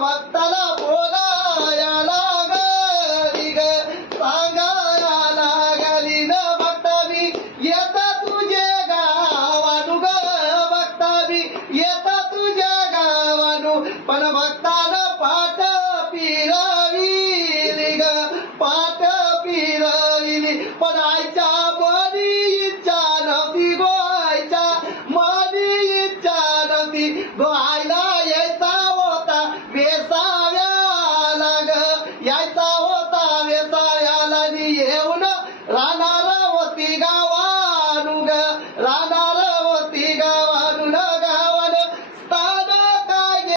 भक्ताला बोलाया लागली ग सांगाया लागली न भक्ताबी येत तुझे गावानु ग भक्ताबी येत तुझ्या गावानु पण भक्ता